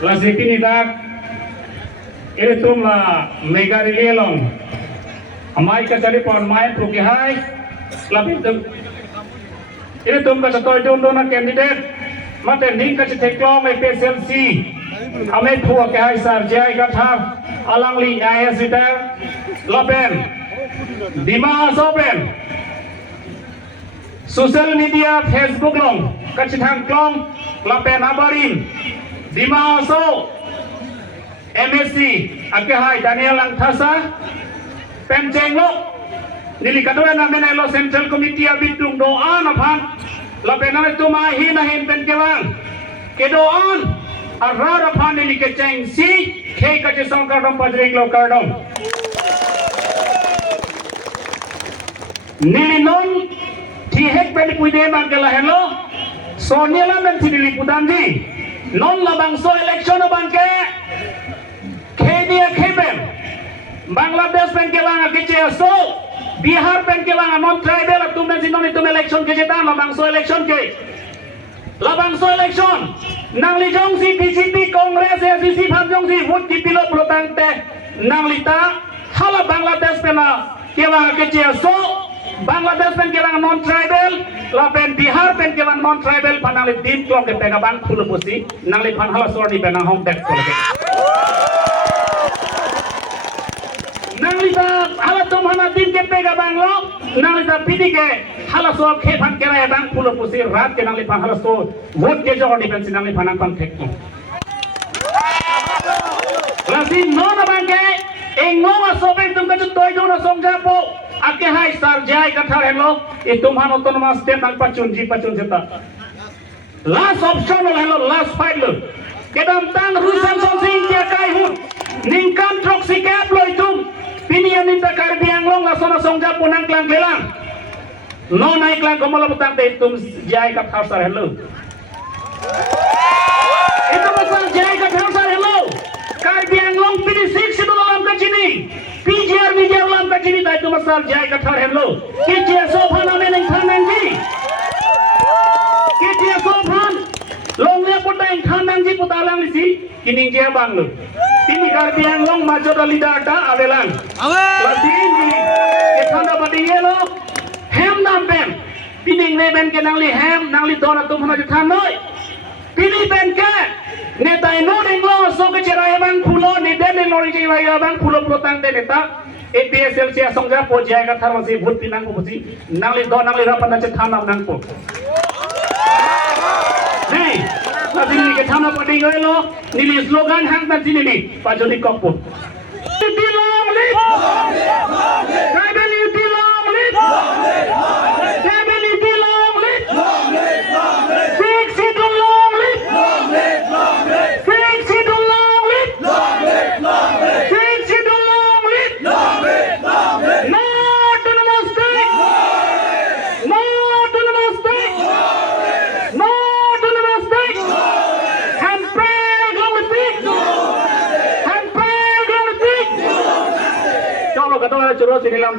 Lasi kini tak ini tumla mega rilelong amai kacari pon mai pruki hai lebih tum ini tum kacau toy dona candidate mate ning kacau teklong PSLC amai pua ke hai sarjai gathar alang li ayah sitar laben Dima Soben Social media Facebook long kacithang klong lapen abarin Dima So MSC akehai Daniel Langthasa Penceng lo nili kadua na menelo Central Committee abitung doa na phan lapen na tumahin na hin penkelang kedoan arara phan nili keceng si khe kachisong kardom pajring lo kardom Nilinon tihek peli puide mangkela hello Sonia la men tidili pudanji non la bangso election bangke Kenya Keben Bangladesh pengkelang kece so Bihar pengkelang non tribal tu men sinon itu election kece tan la bangso election ke la bangso election nang li jong si BJP Congress SCC phan jong si vote dipilo protang te nang lita hala Bangladesh pena kelang kece so Bangladesh pen kelang non tribal, lapen Bihar pen kelang non tribal, panang li din klong ke pega bang puluh pusi, nang li pan hala sorni penang hong tek koleke. Nang li ta hala tum hana din ke pega bang lo, nang li ta pidi ke hala sor ke pan kera bang puluh pusi rat ke nang li pan hala sor vote ke jor di pen nang li panang pan tek. Lasi non abang ke, engong asopen tum ke toy dona song japo. Ake hai sarjai kathar hello itum han autonomous state ang pacun seta last option hello last fight lo kedam tang rusan sonsing dia kai hun ningkan trok sikap lo itum pinian ninta karbi anglong la sona songja punang klang kelang no naik klang komola petang te itum jai kathar sar hello itu pasal jai kathar sar hello karbi anglong pini sik situ dalam kacini PJR Media Ulam kacini tai tu masal jai kathar hello KJ Sophan ame neng thanang ji KJ Sophan longnya putang thanang ji putalang lisi kining je bang lu tini karbiang long major alida ada avelang lasin ji ekhana badinge lo hem nampem pining ne ben ke nangli hem nangli dona tum hana juthan noi pini ben ke netai no denglo so ke cerai bang phulo ni den lori ji wai bang phulo protang de neta APSL sia songja po jai ka thar masi bhut pinang ko busi nangli do nangli rapan na che thana nang po nei ladini ke thana padi goilo nili slogan hang na jinili pajoli kokpo tilong lit kabeli tilong lit kabeli tilong lit six sidulong lit six sidulong lit six sidulong lit no to the mistake no to the mistake no to the mistake hampir gelatik chalo kata orang curus ini lam